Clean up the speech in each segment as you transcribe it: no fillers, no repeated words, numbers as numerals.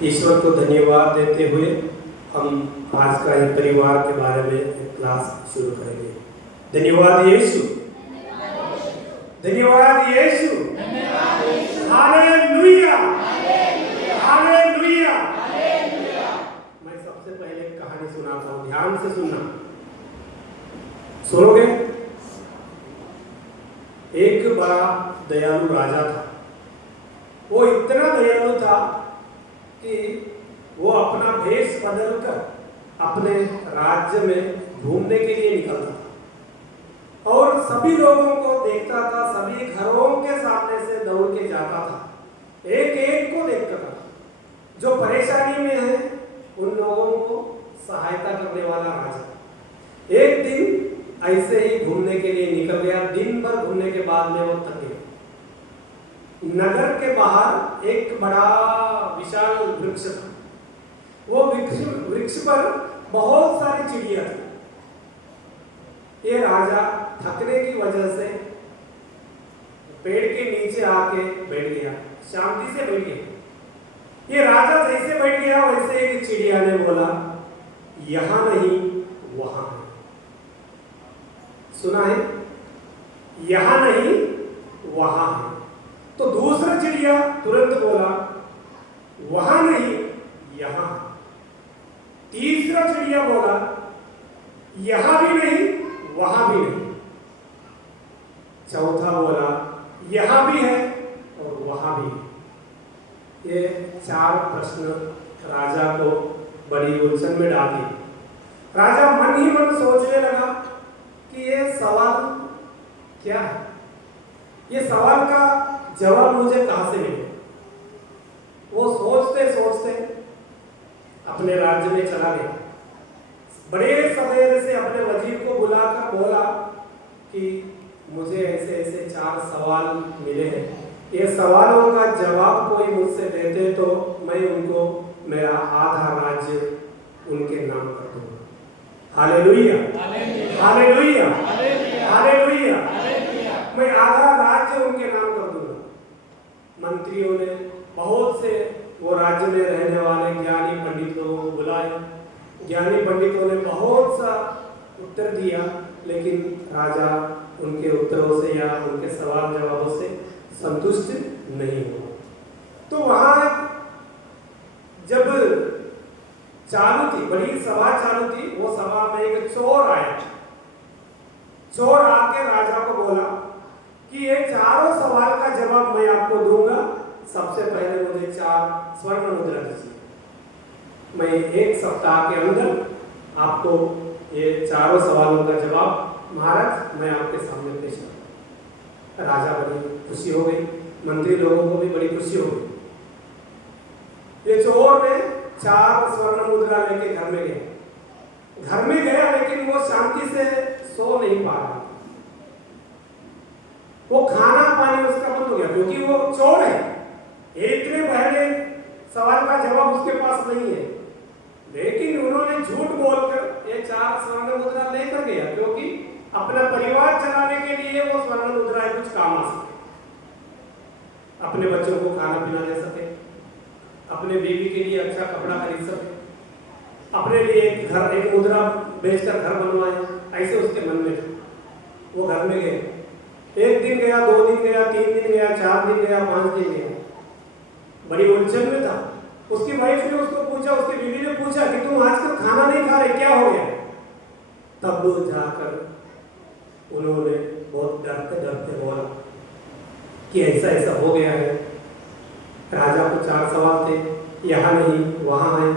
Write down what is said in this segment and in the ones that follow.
ईश्वर को धन्यवाद देते हुए हम आज का ये परिवार के बारे में एक क्लास शुरू करेंगे। धन्यवाद यीशु, धन्यवाद यीशु, हालेलुया, हालेलुया। मैं सबसे पहले एक कहानी सुनाता हूँ, ध्यान से सुनना। सुनोगे? एक बड़ा दयालु राजा था। वो इतना दयालु था कि वो अपना भेष बदलकर अपने राज्य में घूमने के लिए निकलता था और सभी लोगों को देखता था, सभी घरों के सामने से दौड़ के जाता था, एक एक को देखता था। जो परेशानी में है उन लोगों को सहायता करने वाला राजा। एक दिन ऐसे ही घूमने के लिए निकल गया। दिन भर घूमने के बाद में वो थक गया। नगर के बाहर एक बड़ा विशाल वृक्ष था। वो वृक्ष पर बहुत सारी चिड़िया थी। ये राजा थकने की वजह से पेड़ के नीचे आके बैठ गया, शांति से बैठ गया। ये राजा जैसे बैठ गया वैसे एक चिड़िया ने बोला, यहां नहीं वहां है। सुना है? यहां नहीं वहां है। तो दूसरा चिड़िया तुरंत बोला, वहां नहीं यहां। तीसरा चिड़िया बोला, यहां भी नहीं वहां भी नहीं। चौथा बोला, यहां भी है और वहां भी है। ये चार प्रश्न राजा को बड़ी उलझन में डाल दिए। राजा मन ही मन सोचने लगा कि ये सवाल क्या है, ये सवाल का जवाब मुझे कहां से मिले। वो सोचते सोचते अपने राज्य में चला गया। बड़े सवेरे से अपने वजीर को बुलाकर बोला कि मुझे ऐसे ऐसे चार सवाल मिले हैं, ये सवालों का जवाब कोई मुझसे देते तो मैं उनको मेरा आधा राज्य उनके नाम कर दूंगा। Hallelujah, hallelujah, hallelujah. मैं आधा राज्य उनके नाम कर दूंगा। मंत्रियों ने बहुत से वो राज्य में रहने वाले ज्ञानी पंडितों को बुलाए। ज्ञानी पंडितों ने बहुत सा उत्तर दिया, लेकिन राजा उनके उत्तरों से या उनके सवाल जवाबों से संतुष्ट नहीं हुआ। तो वहां जब चालू थी, बड़ी सभा चालू थी, वो सभा में एक चोर आया। चोर आके राजा को बोला कि ये चारों सवाल का जवाब मैं आपको दूंगा, सबसे पहले मुझे 4 स्वर्ण मुद्रा दीजिए। मैं 1 सप्ताह के अंदर आपको ये चारों सवालों का जवाब महाराज मैं आपके सामने पेश करूंगा। राजा बड़ी खुशी हो गई, मंत्री लोगों को भी बड़ी खुशी हो गई। ये चोर ने 4 स्वर्ण मुद्रा लेके घर में गया। घर में गया लेकिन वो शांति से सो नहीं पा रहा। वो खाना पानी उसका बंद हो गया क्योंकि वो चोर है। इतने पहले सवाल का जवाब उसके पास नहीं है, लेकिन उन्होंने झूठ बोलकर ये 4 स्वर्ण मुद्रा लेकर गया क्योंकि अपना परिवार चलाने के लिए वो स्वर्ण मुद्रा कुछ काम आ सके, अपने बच्चों को खाना पीना दे सके, अपने बीवी के लिए अच्छा कपड़ा खरीद सके, अपने लिए एक मुद्रा बेचकर घर बनवाए, ऐसे उसके मन में था। वो घर में गए। 1 दिन गया, 2 दिन गया, 3 दिन गया, 4 दिन गया, 5 दिन गया। बड़ी उलझन में था। उसकी वाइफ ने उसको पूछा, उसकी बीवी ने पूछा कि तुम आजकल खाना नहीं खा रहे, क्या हो गया? तब जाकर उन्होंने बहुत डरते डरते बोला कि ऐसा ऐसा हो गया है। राजा को 4 सवाल थे, यहाँ नहीं वहाँ है,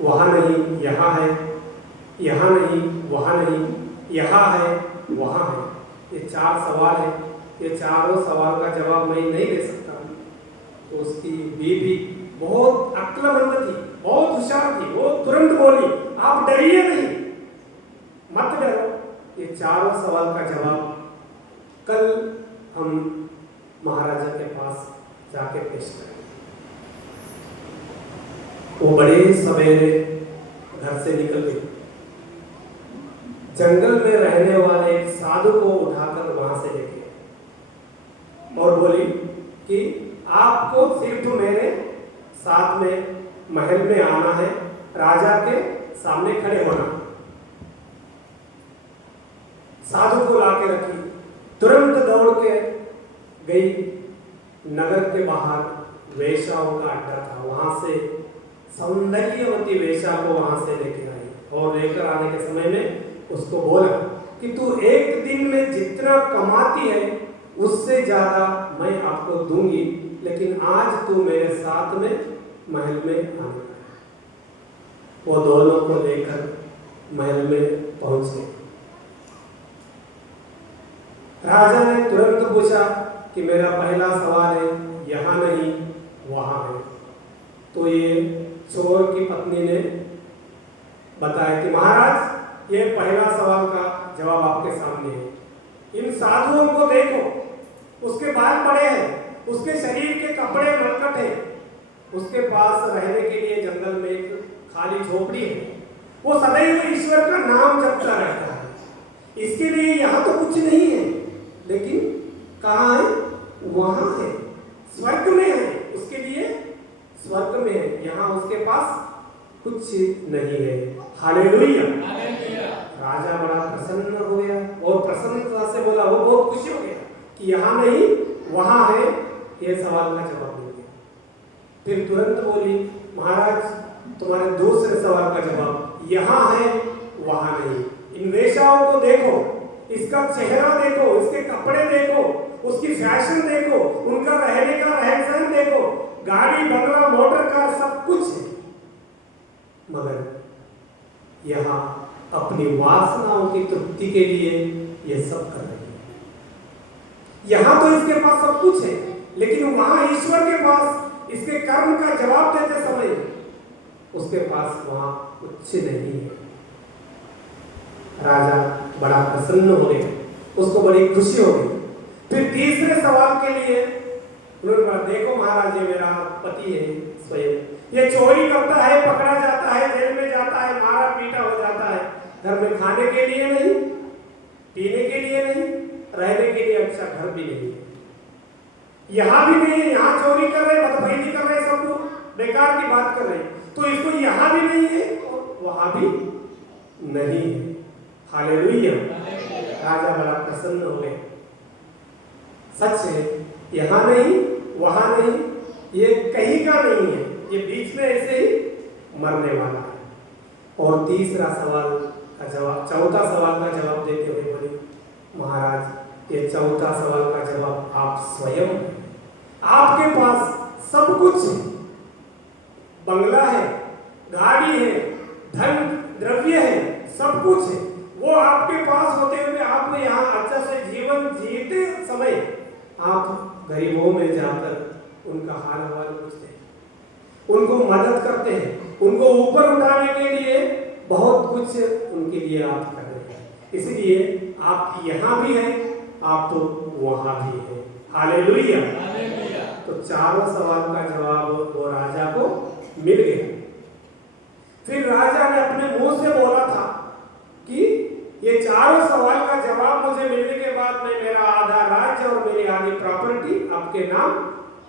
वहाँ नहीं यहाँ है, यहाँ नहीं वहाँ नहीं, यहाँ है वहाँ है। ये 4 सवाल है। ये चारों सवाल का जवाब मैं नहीं दे सकता। तो उसकी बीवी बहुत अक्लमंद थी, बहुत होशियार थी। वो तुरंत बोली, आप डरिए नहीं, मत डरो, ये चारों सवाल का जवाब कल हम महाराजा के पास जाके पेश करेंगे। वो बड़े सवेरे घर से निकल गए। जंगल में रहने वाले एक साधु को उठाकर वहां से ले गए और बोली कि आपको सिर्फ मेरे साथ में महल में आना है, राजा के सामने खड़े होना। साधु को लाके रखी, तुरंत दौड़ के गई। नगर के बाहर वेश्याओं का अड्डा था, वहां से सौंदर्यवती वेश्या को वहां से लेकर आई, और लेकर आने के समय में उसको बोला कि तू एक दिन में जितना कमाती है उससे ज्यादा मैं आपको दूंगी, लेकिन आज तू मेरे साथ में महल में आने का। वो दोनों को लेकर महल में पहुंचे। राजा ने तुरंत पूछा कि मेरा पहला सवाल है, यहाँ नहीं वहां है। तो ये चोर की पत्नी ने बताया कि महाराज ये पहला सवाल का जवाब आपके सामने है। इन साधुओं को देखो, उसके बाल बड़े हैं, उसके शरीर के कपड़े मरकट हैं, उसके पास रहने के लिए जंगल में एक खाली झोपड़ी है, वो सदैव ईश्वर का नाम जपता रहता है। इसके लिए यहाँ तो कुछ नहीं है, लेकिन कहाँ है? वहां है, स्वर्ग में है, उसके लिए स्वर्ग में है, यहाँ उसके पास कुछ नहीं है। हालेलुया। राजा बड़ा प्रसन्न हो गया और प्रसन्नता से बोला, वो बहुत खुशी हो गया कि यहाँ नहीं वहां है, ये सवाल का जवाब मिल गया। फिर तुरंत बोली, महाराज तुम्हारे दूसरे सवाल का जवाब यहाँ है वहां नहीं। इन वेश्याओं को देखो, इसका चेहरा देखो, इसके कपड़े देखो, उसकी फैशन देखो, उनका रहने का रहन सहन देखो, गाड़ी बंगला मोटर कार सब कुछ है, मगर यहाँ अपनी वासनाओं की तृप्ति के लिए ये सब कर रही है। यहाँ तो इसके पास सब कुछ है, लेकिन वहां ईश्वर के पास इसके कर्म का जवाब देते समय उसके पास वहां कुछ नहीं है। राजा बड़ा प्रसन्न हो गया, उसको बड़ी खुशी हो गई। फिर तीसरे सवाल के लिए उन्होंने कहा, देखो महाराज ये मेरा पति है स्वयं, ये चोरी करता है, पकड़ा जाता है, जेल में जाता है, मारा पीटा हो जाता है, घर में खाने के लिए नहीं, पीने के लिए नहीं, रहने के लिए अच्छा घर भी नहीं है, यहाँ भी नहीं है, यहाँ चोरी कर रहे, बदफैली कर रहे, सब लोग बेकार की बात कर रहे, तो इसको यहाँ भी नहीं है और वहां भी नहीं है। हालेलुया। राजा बड़ा प्रसन्न हो गए। सच है, यहाँ नहीं वहां नहीं, ये कहीं का नहीं है, ये बीच में ऐसे ही मरने वाला है। और तीसरा सवाल का जवाब, चौथा सवाल का जवाब देते हुए बोले, महाराज ये चौथा सवाल का जवाब आप स्वयं हैं। आपके पास सब कुछ है, बंगला है, गाड़ी है, धन द्रव्य है, सब कुछ है, वो आपके पास होते हुए आप यहाँ अच्छा से जीवन जीते समय आप गरीबों में जाकर उनका हाल हवाल पूछते हैं, उनको मदद करते हैं, उनको ऊपर उठाने के लिए बहुत कुछ उनके लिए आप कर रहे हैं। इसलिए आप यहाँ भी हैं, आप तो वहाँ भी हैं। हालेलुया। तो चारों सवाल का जवाब वो राजा को मिल गया। फिर राजा ने अपने मुंह से बोला था कि ये चारों सवाल का जवाब मुझे मिलने के बाद मैं मेरा आधा राज्य और मेरी आधी प्रॉपर्टी आपके नाम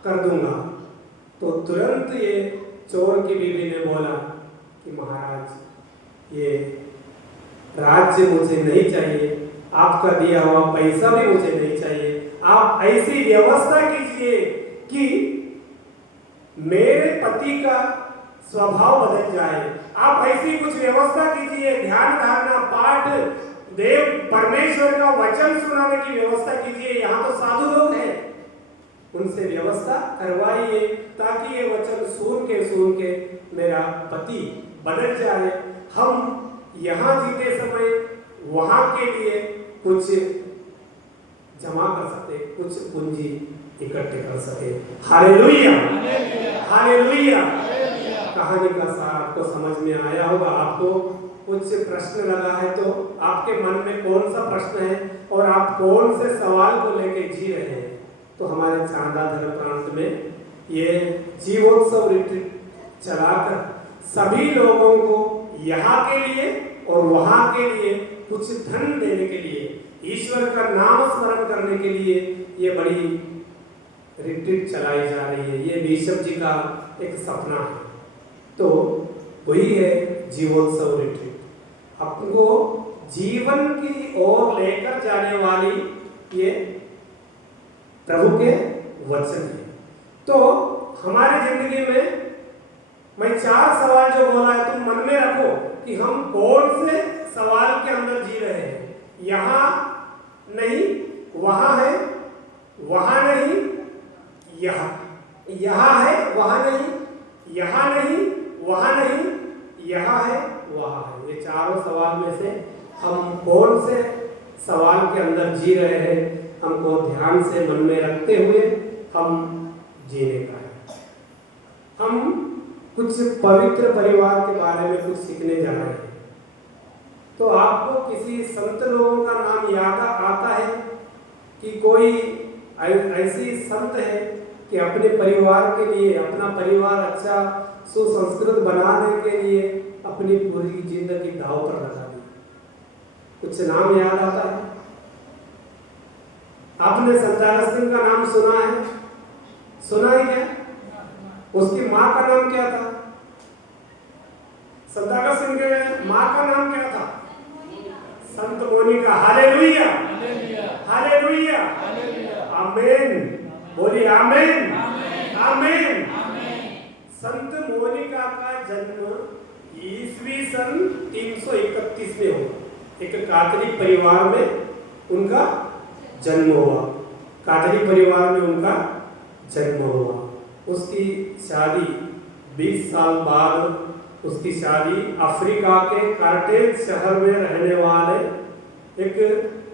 कर दूंगा। तो तुरंत ये चोर की बीवी ने बोला कि महाराज ये राज्य मुझे नहीं चाहिए, आपका दिया हुआ पैसा भी मुझे नहीं चाहिए, आप ऐसी व्यवस्था कीजिए कि मेरे पति का स्वभाव बदल जाए, आप ऐसी कुछ व्यवस्था कीजिए, ध्यान धारणा पाठ देव परमेश्वर का वचन सुनाने की व्यवस्था कीजिए। यहाँ तो साधु लोग हैं, उनसे व्यवस्था करवाइए ताकि ये वचन सुन के मेरा पति बदल जाए, हम यहाँ जीते समय वहां के लिए कुछ जमा कर सके, कुछ पूंजी इकट्ठे कर सके। Hallelujah, hallelujah. कहानी का सार आपको समझ में आया होगा। आपको कुछ प्रश्न लगा है तो आपके मन में कौन सा प्रश्न है और आप कौन से सवाल को लेके जी रहे हैं, तो हमारे चांदा धर्म प्रांत में ये जीवोत्सव रिट्रीट चलाकर सभी लोगों को यहाँ के लिए और वहाँ के लिए कुछ धन देने के लिए, ईश्वर का नाम स्मरण करने के लिए ये बड़ी रिट्रीट चलाई जा रही है। ये बिशप जी का एक सपना है। तो वही है जीवोत्सव रिट्रीट। आपको जीवन की ओर लेकर जाने वाली ये प्रभु के वचन है। तो हमारी जिंदगी में मैं 4 सवाल जो बोला है तुम मन में रखो कि हम कौन से सवाल के अंदर जी रहे हैं। यहाँ नहीं, वहां है, वहां नहीं, यहाँ है, वहां नहीं, यहाँ नहीं, वहां नहीं, यहाँ है, वहां है। ये चारों सवाल में से हम कौन से सवाल के अंदर जी रहे हैं, हमको ध्यान से मन में रखते हुए हम जीने का है। हम कुछ पवित्र परिवार के बारे में कुछ सीखने जा रहे हैं। तो आपको किसी संत लोगों का नाम याद आता है कि कोई ऐसी संत है कि अपने परिवार के लिए, अपना परिवार अच्छा सुसंस्कृत बनाने के लिए अपनी पूरी जिंदगी दांव पर लगा दी? कुछ नाम याद आता है? आपने संत अगस्तीन का नाम सुना है? सुना है क्या? उसकी माँ का नाम क्या था? संत अगस्तीन के माँ का नाम क्या था? संत मोनिका। हालेलुया, हालेलुया, आमीन। बोलिए आमीन, आमीन। संत मोनिका का जन्म ईस्वी सन 331 में हुआ। एक कैथोलिक परिवार में उनका जन्म हुआ। कैथोलिक परिवार में उनका जन्म हुआ। उसकी शादी 20 साल बाद उसकी शादी अफ्रीका के कार्टेज शहर में रहने वाले एक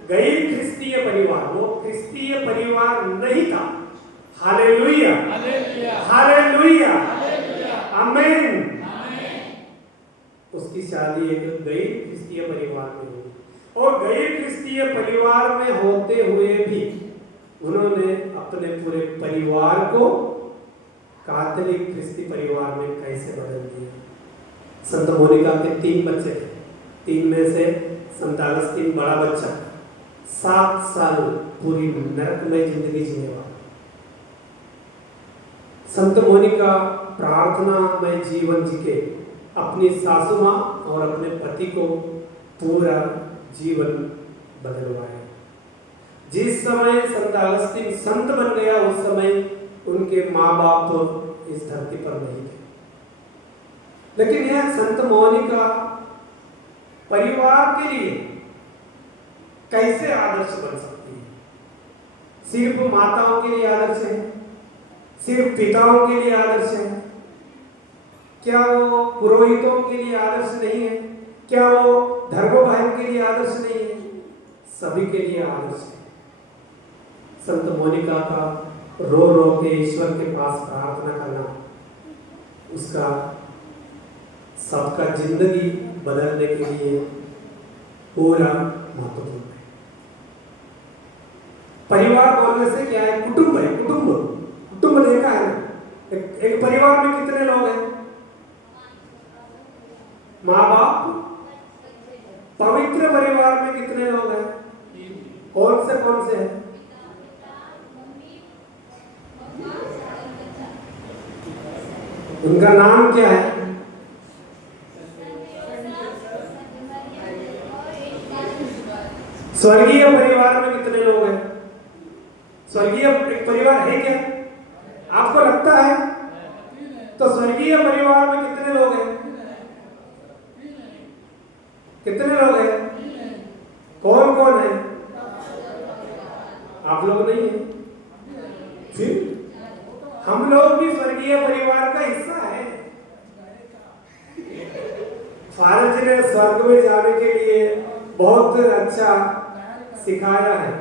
गैर ख्रिस्तीय परिवार, वो ख्रिस्तीय परिवार नहीं था। हालेलुया, हालेलुया, आमीन। उसकी शादी एक गैर ख्रिस्तीय परिवार में हुई और गैर ख्रिस्तीय परिवार में होते हुए भी उन्होंने अपने पूरे परिवार को कैथोलिक ख्रिस्ती परिवार में कैसे बदल दिया। संत मोनिका के 3 बच्चे थे। 3 में से संत अगस्तीन बड़ा बच्चा 7 साल पूरी नरकमय जिंदगी जीने वाला। संत मोनिका प्रार्थना में जीवन जीके अपनी सासू माँ और अपने पति को पूरा जीवन बदलवाया। जिस समय संत अगस्तीन संत बन गया उस समय उनके माँ बाप इस धरती पर नहीं थे। लेकिन यह संत मोनिका परिवार के लिए कैसे आदर्श बन सकती है? सिर्फ माताओं के लिए आदर्श है? सिर्फ पिताओं के लिए आदर्श है? क्या वो पुरोहितों के लिए आदर्श नहीं है? क्या वो धर्म बहन के लिए आदर्श नहीं है? सभी के लिए आदर्श है। संत मोनिका का रो रो के ईश्वर के पास प्रार्थना करना उसका सबका जिंदगी बदलने के लिए पूरा महत्वपूर्ण है। परिवार बोलने से क्या है? कुटुंब है। कुटुंब देखा है ना? एक परिवार में कितने लोग हैं? माँ बाप। पवित्र परिवार में कितने लोग हैं? कौन से हैं? उनका नाम क्या है? स्वर्गीय परिवार में कितने लोग हैं? स्वर्गीय एक परिवार है क्या? आपको लगता है? तो स्वर्गीय परिवार में कितने लोग हैं? कितने लोग हैं? कौन कौन है? आप लोग नहीं है? फिर हम लोग भी स्वर्गीय परिवार का हिस्सा है। फारज जी ने स्वर्ग में जाने के लिए बहुत अच्छा सिखाया है,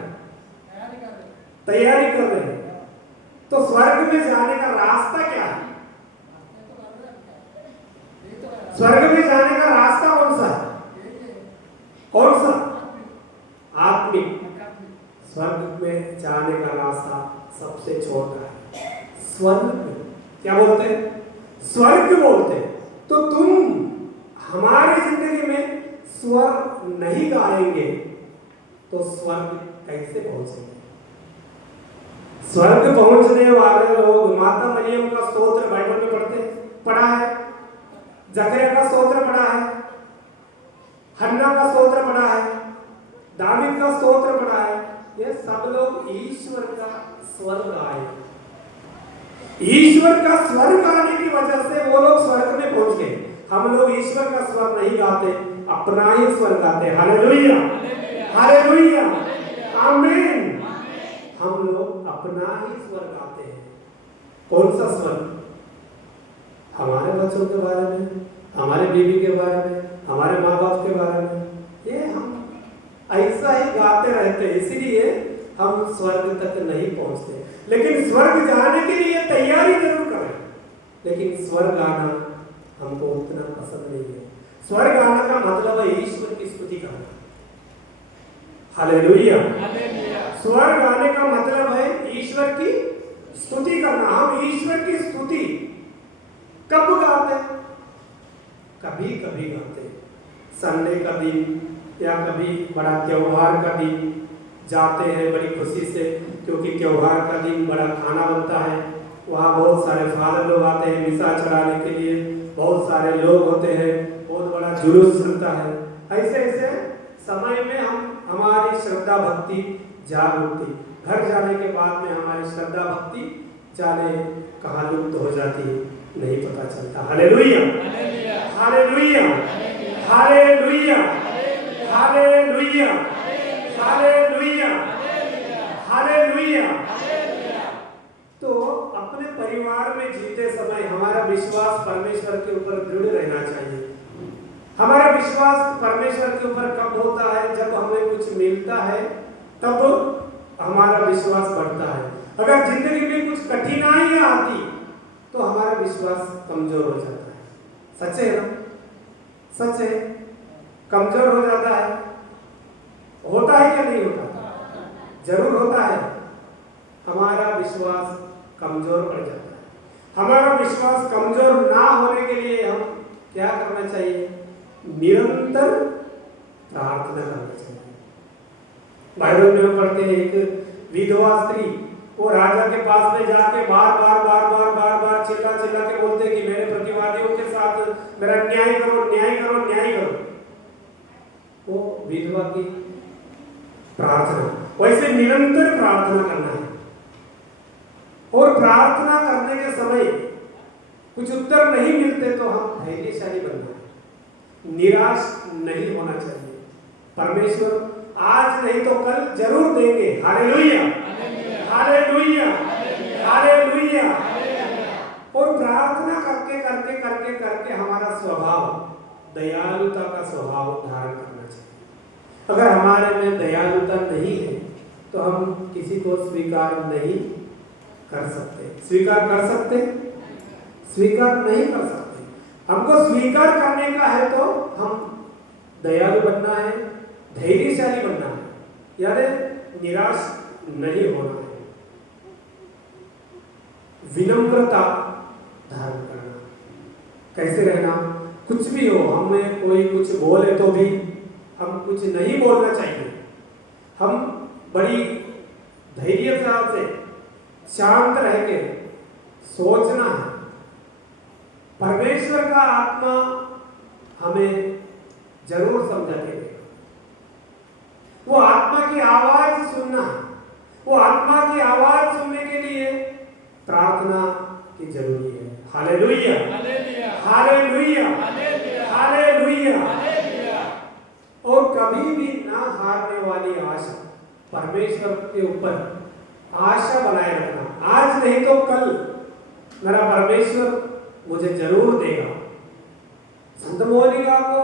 तैयारी कर रहे हैं। तो स्वर्ग में जाने का रास्ता क्या है? स्वर्ग में जाने का रास्ता कौन सा है? कौन सा? आत्मिक। स्वर्ग में जाने का रास्ता सबसे छोटा है। स्वर्ग क्या बोलते हैं? स्वर्ग बोलते हैं। तो तुम हमारी जिंदगी में स्वर नहीं गाएंगे तो स्वर्ग कैसे पहुंचेंगे? स्वर्ग पहुंचने वाले लोग माता मरियम का स्तोत्र बाइबल में पढ़ा है, जकरिया का स्तोत्र पढ़ा है, हन्ना का स्तोत्र पढ़ा है, दावीद का स्तोत्र पढ़ा है। ये सब लोग ईश्वर का स्वर्ग आए, ईश्वर का स्वर्ग आने की वजह से वो लोग स्वर्ग में पहुंच गए। हम लोग ईश्वर का स्वर नहीं गाते, अपना ही स्वर गाते। हालेलुया, हालेलुया, आमीन। हम लोग अपना ही स्वर गाते हैं। कौन सा स्वर? हमारे बच्चों के बारे में, हमारे बीवी के बारे में, हमारे माँ बाप के बारे में, ये हम ऐसा ही गाते रहते हैं, इसलिए हम स्वर्ग तक नहीं पहुंचते। लेकिन स्वर्ग जाने के लिए तैयारी जरूर करें, लेकिन स्वर्ग आना हमको उतना पसंद नहीं है। स्वर्ग आने का मतलब है ईश्वर की स्तुति करना। हालेलुया, स्वर्ग आने का मतलब है ईश्वर की स्तुति करना। हम ईश्वर की स्तुति कब गाते? कभी कभी गाते, संडे का दिन या कभी बड़ा त्योहार का दिन जाते हैं बड़ी खुशी से, क्योंकि त्योहार का दिन बड़ा खाना बनता है। वहाँ बहुत सारे फादर लोग आते हैं मिसा चढ़ाने के लिए, बहुत सारे लोग होते हैं, बहुत बड़ा जुलूस चलता है। ऐसे ऐसे समय में हम हमारी श्रद्धा भक्ति जाग उठती। घर जाने के बाद में हमारी श्रद्धा भक्ति जाने कहाँ लुप्त हो जाती है, नहीं पता चलता। Hallelujah, hallelujah, hallelujah, hallelujah, hallelujah, hallelujah. तो अपने परिवार में जीते समय हमारा विश्वास परमेश्वर के ऊपर दृढ़ रहना चाहिए। हमारा विश्वास परमेश्वर के ऊपर कब होता है? जब हमें कुछ मिलता है तब हमारा विश्वास बढ़ता है। अगर जिंदगी में कुछ कठिनाइयां आती तो हमारा विश्वास कमजोर हो जाता है। सच है ना? सच है, कमजोर हो जाता है। होता है क्या नहीं होता? जरूर होता है। हमारा विश्वास कमजोर पड़ जाता है। हमारा विश्वास कमजोर ना होने के लिए हम क्या करना चाहिए? निरंतर प्रार्थना करना चाहिए। बाइबल में हम पढ़ते हैं एक विधवा स्त्री, वो राजा के पास में जाके बार बार बार बार बार बार चिल्ला चिल्ला के बोलते कि मेरे प्रतिवादियों के साथ मेरा न्याय करो, न्याय करो, न्याय करो। वो विधवा की प्रार्थना, वैसे निरंतर प्रार्थना करना है। और प्रार्थना करने के समय कुछ उत्तर नहीं मिलते तो हम धैर्यशाली बनना है, निराश नहीं होना चाहिए। परमेश्वर आज नहीं तो कल जरूर देंगे। Hallelujah, hallelujah, hallelujah. और प्रार्थना करके करके करके करके हमारा स्वभाव, दयालुता का स्वभाव धारण करना चाहिए। अगर हमारे में दयालुता नहीं है तो हम किसी को स्वीकार नहीं कर सकते। स्वीकार कर सकते? स्वीकार नहीं कर सकते। हमको स्वीकार करने का है तो हम दयालु बनना है, धैर्यशाली बनना है, यानी निराश नहीं होना है, विनम्रता धारण करना। कैसे रहना? कुछ भी हो, हमें कोई कुछ बोले तो भी हम कुछ नहीं बोलना चाहिए। हम बड़ी धैर्यता से शांत रह के सोचना है। परमेश्वर का आत्मा हमें जरूर समझा देगा। वो आत्मा की आवाज सुनना है। वो आत्मा की आवाज सुनने के लिए प्रार्थना की जरूरी है। Hallelujah, hallelujah, hallelujah. और कभी भी ना हारने वाली आशा, परमेश्वर के ऊपर आशा बनाए रखना। आज नहीं तो कल मेरा परमेश्वर मुझे जरूर देगा। संत मोनिका को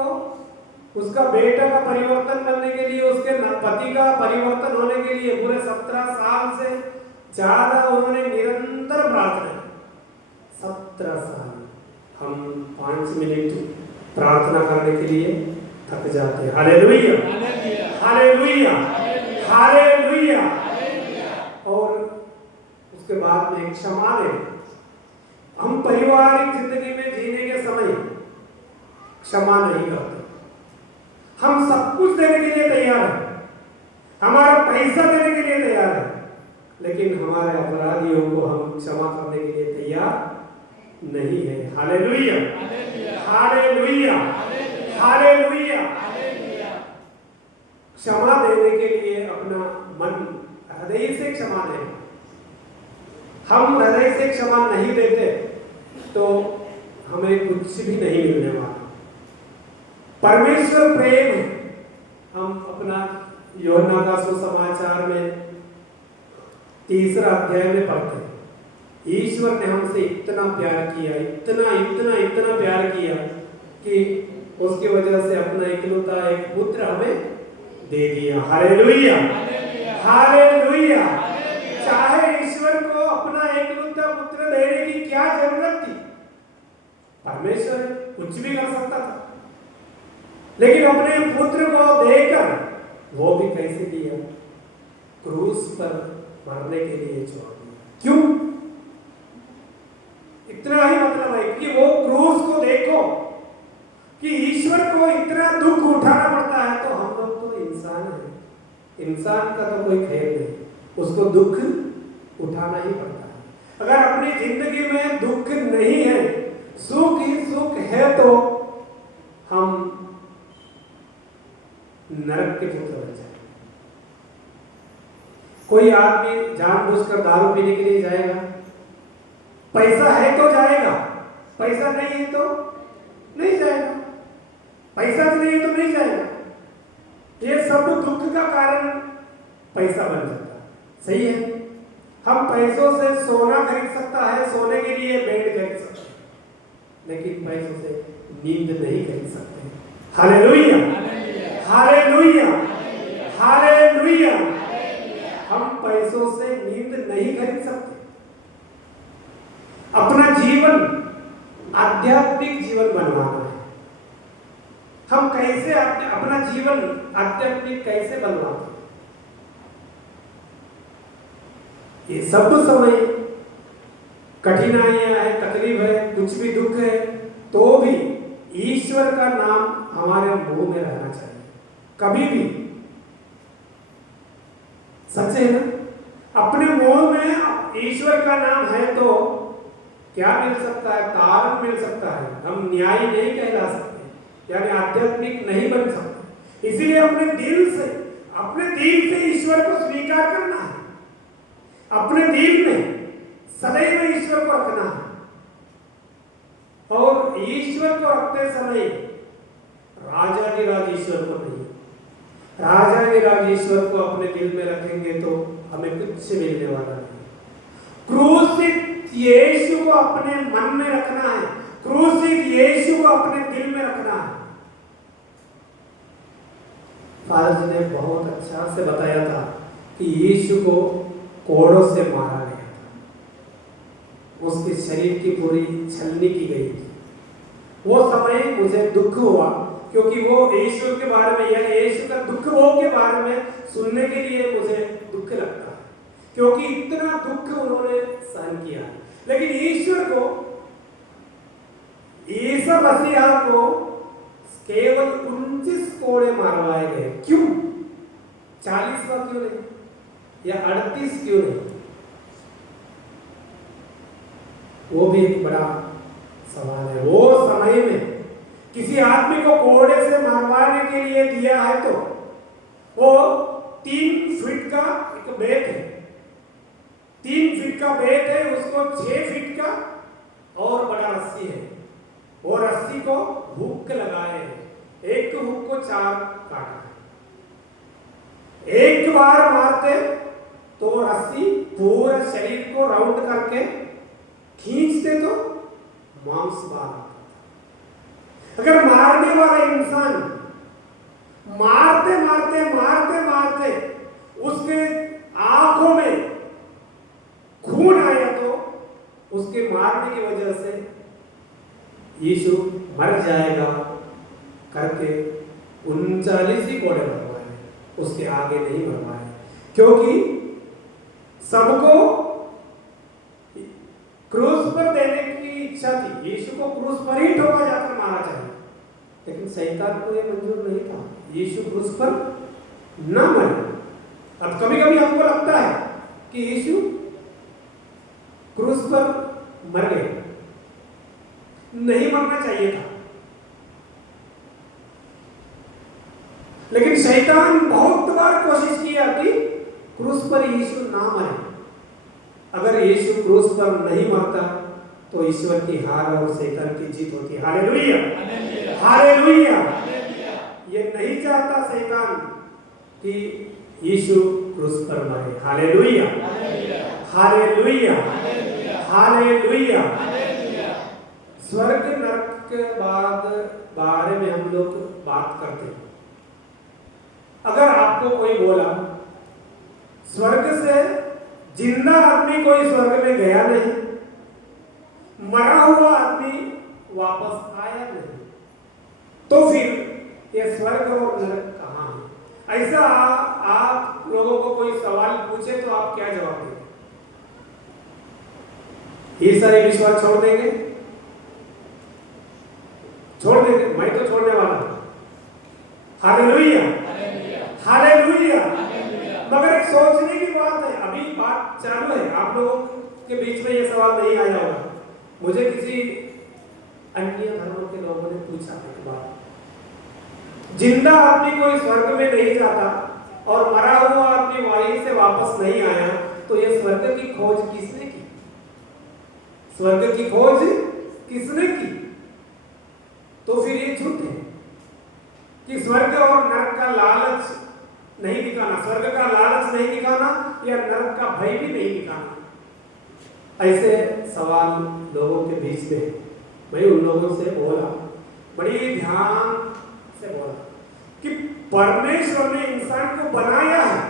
उसका बेटा का परिवर्तन करने के लिए, उसके पति का परिवर्तन होने के लिए पूरे 17 साल से ज्यादा उन्होंने निरंतर प्रार्थना की। 17 साल। हम 5 मिनट प्रार्थना करने के लिए थक जाते हैं। Hallelujah, hallelujah, hallelujah. और उसके बाद में क्षमा लें। हम पारिवारिक जिंदगी में जीने के समय क्षमा नहीं करते। हम सब कुछ देने के लिए तैयार हैं, हमारा पैसा देने के लिए तैयार है, लेकिन हमारे अपराधियों को हम क्षमा करने के लिए तैयार नहीं है। Hallelujah, hallelujah, hallelujah. क्षमा देने के लिए अपना मन हृदय से क्षमा देना। हम हृदय से क्षमा नहीं देते तो हमें कुछ भी नहीं मिलने वाला। परमेश्वर प्रेम है। हम अपना यूहन्ना का सुसमाचार में 3 अध्याय में पढ़ते हैं, ईश्वर ने हमसे इतना प्यार किया, इतना इतना इतना प्यार किया कि उसकी वजह से अपना इकलौता एक पुत्र हमें दे दिया। Hallelujah, hallelujah. चाहे ईश्वर को अपना इकलौता पुत्र देने की क्या जरूरत थी? परमेश्वर कुछ भी कर सकता था, लेकिन अपने पुत्र को देकर वो भी कैसे दिया? क्रूस पर मरने के लिए छोड़ दिया। क्यों? इतना ही मतलब है कि वो क्रूस को देखो कि ईश्वर को इतना दुख उठाना पड़ता है, तो हम लोग तो इंसान हैं, इंसान का तो कोई खेल नहीं, उसको दुख उठाना ही पड़ता है। अगर अपनी जिंदगी में दुख नहीं है, सुख ही सुख है, तो हम नरक के पुत्र बन जाएंगे। कोई आदमी जानबूझकर दारू पीने के लिए जाएगा? पैसा है तो जाएगा, पैसा नहीं है तो नहीं जाएगा, पैसा नहीं है तो नहीं जाएगा। ये सब दुख का कारण पैसा बन जाता है। सही है, हम पैसों से सोना खरीद सकता है, सोने के लिए बेड खरीद सकते हैं, लेकिन पैसों से नींद नहीं खरीद सकते। Hallelujah, hallelujah, hallelujah. हम पैसों से नींद नहीं खरीद सकते। अपना जीवन आध्यात्मिक जीवन बनवाना है। हम कैसे अपना जीवन आध्यात्मिक कैसे बनवाते? ये सब समय कठिनाइयां है, तकलीफ है, कुछ भी दुख है, तो भी ईश्वर का नाम हमारे मुंह में रहना चाहिए, कभी भी। सच है ना? अपने मुंह में ईश्वर का नाम है तो क्या मिल सकता है? तारण मिल सकता है। हम न्यायी नहीं कहला सकते, यानी आध्यात्मिक नहीं बन सकते। इसीलिए अपने दिल से ईश्वर को स्वीकार करना है, अपने दिल में सदैव ईश्वर को रखना है। और ईश्वर को रखते समय राजाधिराज ईश्वर को नहीं, राजाधिराज ईश्वर को अपने दिल में रखेंगे तो हमें कुछ मिलने वाला नहीं। क्रूसित यीशु को अपने मन में रखना है, क्रूसित यीशु को अपने दिल में रखना है। फादर जी ने बहुत अच्छा से बताया था कि यीशु को कोड़ों से मारा गया था, उसके शरीर की पूरी छलनी की गई थी। वो समय मुझे दुख हुआ, क्योंकि वो यीशु के बारे में या यीशु का दुख वो के बारे में सुनने के लिए मुझे दुख लगता है, क्योंकि इतना दुख उन्होंने सहन किया। लेकिन ईश्वर को, ईसा मसीहा को केवल 29 कोड़े मारवाए गए। क्यों? 40वां क्यों नहीं, या 38 क्यों नहीं? वो भी एक बड़ा सवाल है। वो समय में किसी आदमी को कोड़े से मारवाने के लिए दिया है तो वो 3 फीट का एक बेत है, 3 फीट का बेत है, उसको 6 फीट का और बड़ा रस्सी है। वो रस्सी को हुक लगाए, एक हुक को 4 काटा। एक बार मारते तो रस्सी पूरे शरीर को राउंड करके खींचते तो मांस बाहर। अगर मारने वाला इंसान मारते मारते मारते मारते उसके आंखों में खून आया तो उसके मारने की वजह से यीशु मर जाएगा करके 39 ही कोड़े मरवाए, उसके आगे नहीं मरवाए, क्योंकि सबको क्रूस पर देने की इच्छा थी। यीशु को क्रूस पर ही ठोका जाकर मारा चाहिए, लेकिन शैतान को यह मंजूर नहीं था, यीशु क्रूस पर न मरे। अब कभी कभी हमको लगता है कि यीशु क्रूस पर मर गए, नहीं मरना चाहिए था, लेकिन शैतान बहुत बार कोशिश किया कि क्रूस पर यीशु ना मरे। अगर यीशु क्रूस पर नहीं मरता तो ईश्वर की हार और शैतान की जीत होती। Hallelujah, hallelujah. ये नहीं चाहता शैतान कि यीशु क्रूस पर मरे। Hallelujah, hallelujah, hallelujah. स्वर्ग नरक के बारे में हम लोग बात करते हैं। अगर आपको कोई बोला स्वर्ग से जिंदा आदमी कोई स्वर्ग में गया नहीं, मरा हुआ आदमी वापस आया नहीं, तो फिर ये स्वर्ग और नरक कहाँ है? ऐसा आप लोगों को कोई सवाल पूछे तो आप क्या जवाब देंगे? ये सारे विश्वास छोड़ देंगे? छोड़ देंगे? मैं तो छोड़ने वाला हूं। Hallelujah, hallelujah. मगर एक सोचने की बात है, अभी बात चालू है, आप लोगों के बीच में ये सवाल नहीं आया होगा। मुझे किसी अन्य धर्मों के लोगों ने पूछा एक बात, जिंदा आदमी कोई स्वर्ग में नहीं जाता और मरा हुआ आदमी वहीं से वापस नहीं आया, तो ये स्वर्ग की खोज किसने की? स्वर्ग की खोज किसने की? तो फिर ये झूठ है कि स्वर्ग और नरक का लालच नहीं दिखाना, स्वर्ग का लालच नहीं दिखाना या नरक का भय भी नहीं दिखाना। ऐसे सवाल लोगों के बीच में मैं उन लोगों से बोला, बड़ी ध्यान से बोला कि परमेश्वर ने इंसान को बनाया है।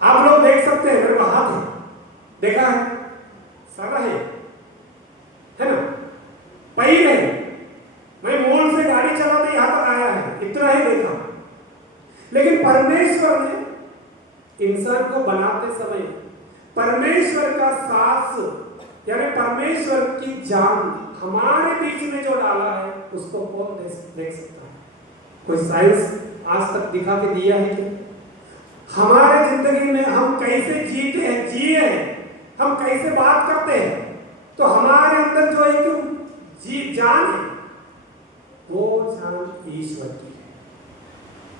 आप लोग देख सकते हैं, मेरे को हाथ है, देखा है, सर है ना, पैर है, मैं मोड़ से गाड़ी चलाते यहां तक आया है, इतना ही देखा। लेकिन परमेश्वर ने इंसान को बनाते समय परमेश्वर का सांस यानी परमेश्वर की जान हमारे बीच में जो डाला है, उसको कौन देख सकता है? कोई साइंस आज तक दिखा के दिया है क्या? हमारे जिंदगी में हम कैसे जीते हैं, जिए हैं, हम कैसे बात करते हैं, तो हमारे अंदर जो एक जान है, वो जान ईश्वर की है,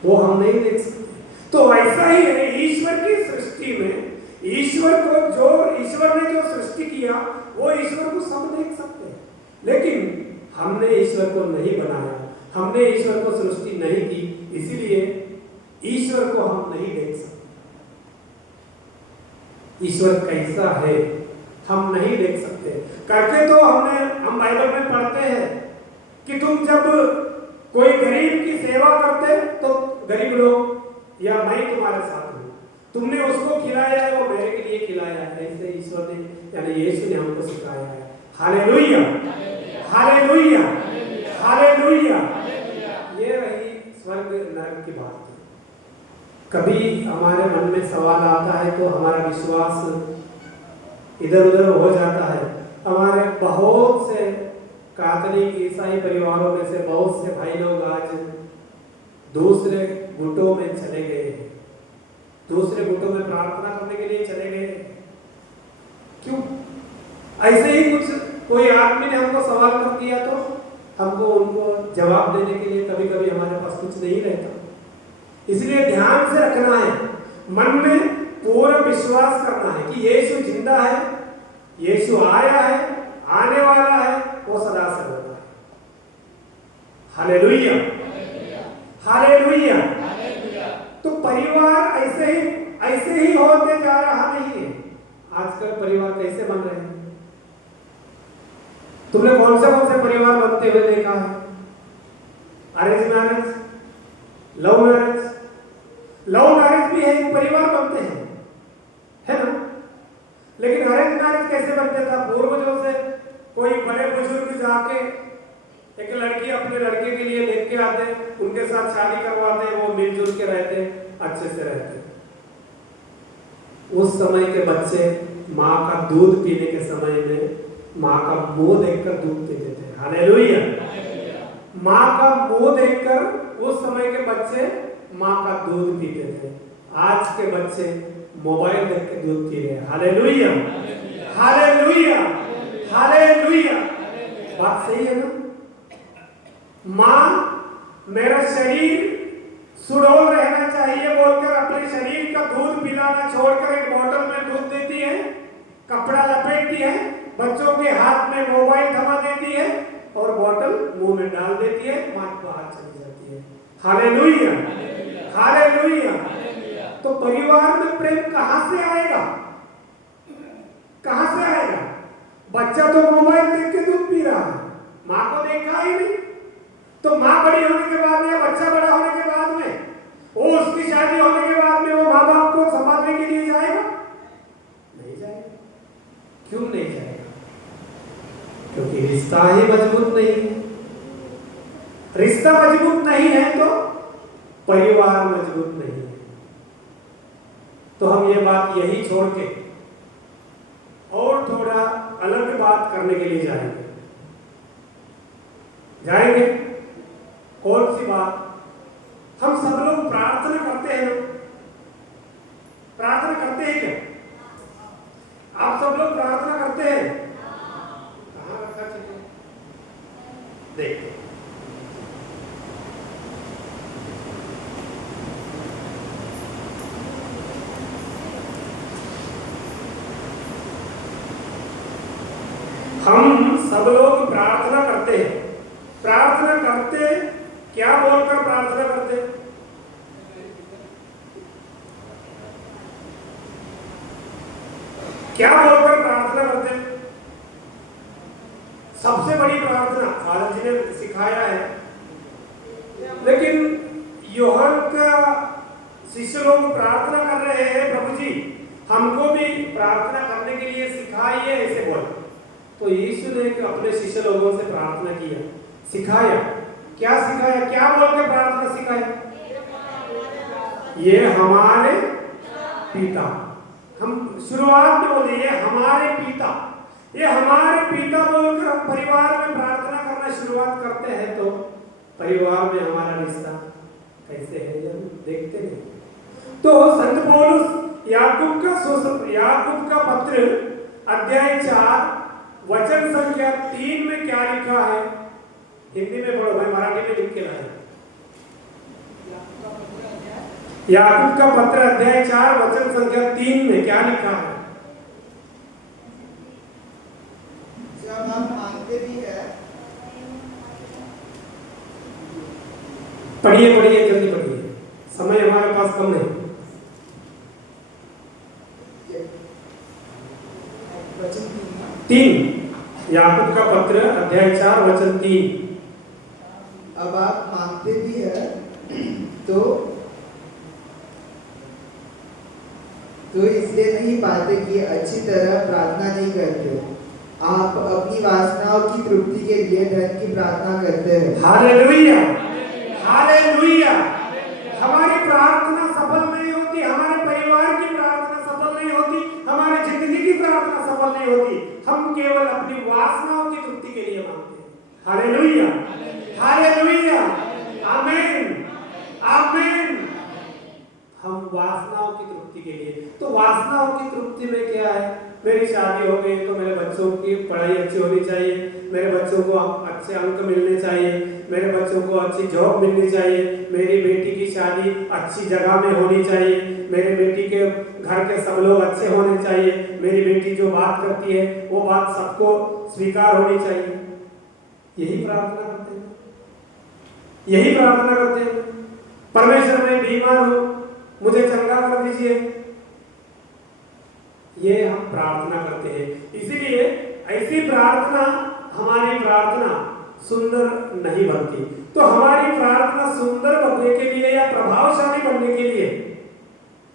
वो हम नहीं देख सकते। तो ऐसा ही है ईश्वर की सृष्टि में, ईश्वर ने जो सृष्टि किया वो ईश्वर को सब देख सकते हैं, लेकिन हमने ईश्वर को नहीं बनाया, हमने ईश्वर को सृष्टि नहीं की, इसीलिए ईश्वर को हम नहीं देख सकते। ईश्वर कैसा है हम नहीं देख सकते। करके तो हम बाइबल में पढ़ते हैं कि तुम जब कोई गरीब की सेवा करते तो गरीब लोग या मैं तुम्हारे साथ हूं, तुमने उसको खिलाया है, वो मेरे के लिए खिलाया है। ऐसे ईश्वर ने यानी यीशु ने हमको सिखाया है। Hallelujah, hallelujah, hallelujah. ये रही स्वर्ग नरक की बात। कभी हमारे मन में सवाल आता है तो हमारा विश्वास इधर उधर हो जाता है। हमारे बहुत से कैथोलिक ईसाई परिवारों में से बहुत से भाई लोग आज दूसरे गुटों में चले गए हैं, दूसरे गुटों में प्रार्थना करने के लिए चले गए। क्यों? ऐसे ही कुछ कोई आदमी ने हमको सवाल कर दिया तो हमको उनको जवाब देने के लिए कभी कभी हमारे पास कुछ नहीं रहता। इसलिए ध्यान से रखना है, मन में पूरा विश्वास करना है कि यीशु जिंदा है, यीशु आया है, आने वाला है, वो सदा सर्वदा है। Hallelujah, hallelujah. तो परिवार ऐसे ही होते जा रहा नहीं है। आजकल परिवार कैसे बन रहे हैं? तुमने कौन से परिवार बनते हुए देखा है? Arrange marriage, love marriage. Love marriage भी है, परिवार बनते हैं, है ना? लेकिन अरेंज मैरिज कैसे बनता था? पूर्वजों से कोई बड़े बुजुर्ग जाके एक लड़की अपने लड़के के लिए देख के आते, उनके साथ शादी करवाते, वो मिलजुल के रहते, अच्छे से रहते। उस समय के बच्चे माँ का दूध पीने के समय में माँ का मुंह देखकर दूध पीते थे। हालेलुया। माँ का मुंह देखकर उस समय के बच्चे माँ का दूध पीते थे। आज के बच्चे मोबाइल देख के दूध पी रहे हैं। Hallelujah, hallelujah, hallelujah. बात सही है ना? माँ मेरा शरीर सुडौल रहना चाहिए बोलकर अपने शरीर का दूध पिलाना छोड़कर एक बोतल में दूध देती है, कपड़ा लपेटती है, बच्चों के हाथ में मोबाइल थमा देती है और बोतल मुंह में डाल देती है, माँ बाहर चली जाती है। Hallelujah, hallelujah. तो परिवार में प्रेम कहां से आएगा? कहां से आएगा? बच्चा तो मोबाइल देख के दूध पी रहा है, माँ को देखा ही नहीं। तो माँ बड़ी होने के बाद या बच्चा बड़ा होने के बाद में, वो उसकी शादी होने के बाद में वो माँ बाप को संभालने के लिए जाएगा? नहीं जाएगा। क्यों नहीं जाएगा? क्योंकि रिश्ता ही मजबूत नहीं है। रिश्ता मजबूत नहीं है तो परिवार मजबूत नहीं है। तो हम ये बात यही छोड़ के और थोड़ा अलग बात करने के लिए जाएंगे। कौन सी बात? हम सब लोग प्रार्थना करते हैं। प्रार्थना करते हैं क्या? आप सब लोग प्रार्थना करते हैं? कहाँ रखा चाहिए? देखो, हम सब लोग प्रार्थना करते हैं। प्रार्थना करते क्या बोलकर प्रार्थना करते? क्या बोलकर प्रार्थना करते? सबसे बड़ी प्रार्थना फादर जी ने सिखाया है, लेकिन यूहन्ना का शिष्य लोग प्रार्थना कर रहे हैं, प्रभु जी हमको भी प्रार्थना करने के लिए सिखाइए, ऐसे बोल। तो यीशु ने अपने शिष्य लोगों से प्रार्थना किया, सिखाया। क्या सिखाया? क्या बोल के प्रार्थना सिखाया? ये हमारे पिता। हम शुरुआत में बोले ये हमारे पिता, ये हमारे पिता बोलकर हम परिवार में प्रार्थना करना शुरुआत करते हैं। तो परिवार में हमारा रिश्ता कैसे है जब देखते हैं। तो संत पौलुस याकूब का पत्र अध्याय 4 वचन संख्या 3 में क्या लिखा है? हिंदी में पढ़ो भाई, मराठी में लिख के लाए। याकूब का पत्र अध्याय 4 वचन संख्या 3 में क्या लिखा है? जब हम मांगते भी है। पढ़िए पढ़िए, जल्दी पढ़िए, समय हमारे पास कम नहीं। वचन 3 याकूब का पत्र अध्याय 4 वचन 3। अब आप मांगते भी है तो इसलिए नहीं पाते कि अच्छी तरह प्रार्थना नहीं करते। आप अपनी वासनाओं की तृप्ति के लिए धन की प्रार्थना करते हैं। Hallelujah, hallelujah. हमारी प्रार्थना सफल नहीं होती, हमारे परिवार की प्रार्थना सफल नहीं होती, हमारी जिंदगी की प्रार्थना सफल नहीं होती। हम केवल अपनी वासनाओं की तृप्ति के लिए मांगते हैं। हालेलुया, हालेलुया, आमीन, आमीन। हम वासनाओं की तृप्ति के लिए, तो वासनाओं की तृप्ति में क्या है? मेरी शादी हो गई तो मेरे बच्चों की पढ़ाई अच्छी होनी चाहिए, मेरे बच्चों को अच्छे अंक मिलने चाहिए, मेरे बच्चों को अच्छी जॉब मिलनी चाहिए, मेरी बेटी की शादी अच्छी जगह में होनी चाहिए, मेरी बेटी के घर के सब लोग अच्छे होने चाहिए, मेरी बेटी जो बात करती है वो बात सबको स्वीकार होनी चाहिए। यही प्रार्थना करते हैं, यही प्रार्थना करते हैं। परमेश्वर मैं बीमार हूं, मुझे चंगा कर दीजिए, ये हम प्रार्थना करते हैं। इसीलिए ऐसी प्रार्थना, हमारी प्रार्थना सुंदर नहीं बनती। तो हमारी प्रार्थना सुंदर बनने के लिए या प्रभावशाली बनने के लिए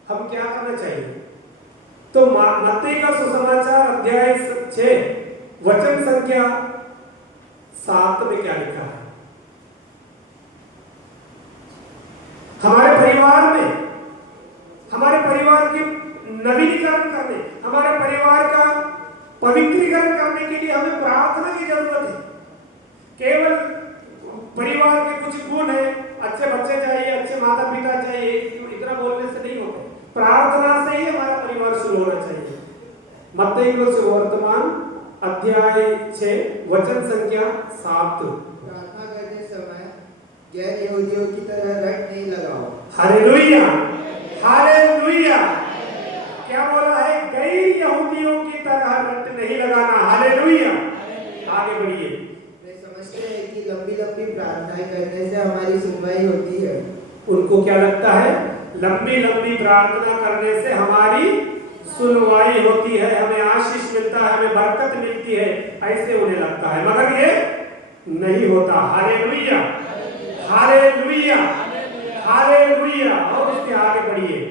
हम क्या करना चाहिए? तो मत्ती का सुसमाचार अध्याय 6 वचन संख्या 7 में क्या लिखा है? हमारे परिवार के नवीनीकरण करने, हमारे परिवार का पवित्रीकरण करने के लिए हमें प्रार्थना की जरूरत है। केवल परिवार के कुछ गुण है, अच्छे बच्चे चाहिए, अच्छे माता पिता चाहिए, इतना बोलने से नहीं होगा। प्रार्थना से ही हमारा शुरू होना चाहिए। मत्ती के वर्तमान अध्याय 6 वचन संख्या 7। प्रार्थना करते समय गैर यहूदियों की तरह रट नहीं लगाओ। Hallelujah, hallelujah. क्या बोला है? गैर यहूदियों की तरह रट नहीं लगाना। हालेलुया। आगे बढ़िए। वे समझते हैं कि लंबी लंबी प्रार्थनाएं करने से हमारी सुनवाई होती है। उनको क्या लगता है? लंबी लंबी प्रार्थना करने से हमारी सुनवाई होती है, हमें आशीष मिलता है, हमें बरकत मिलती है, ऐसे उन्हें लगता है, मगर ये नहीं होता। Hallelujah, hallelujah, hallelujah. और उसके आगे बढ़िए।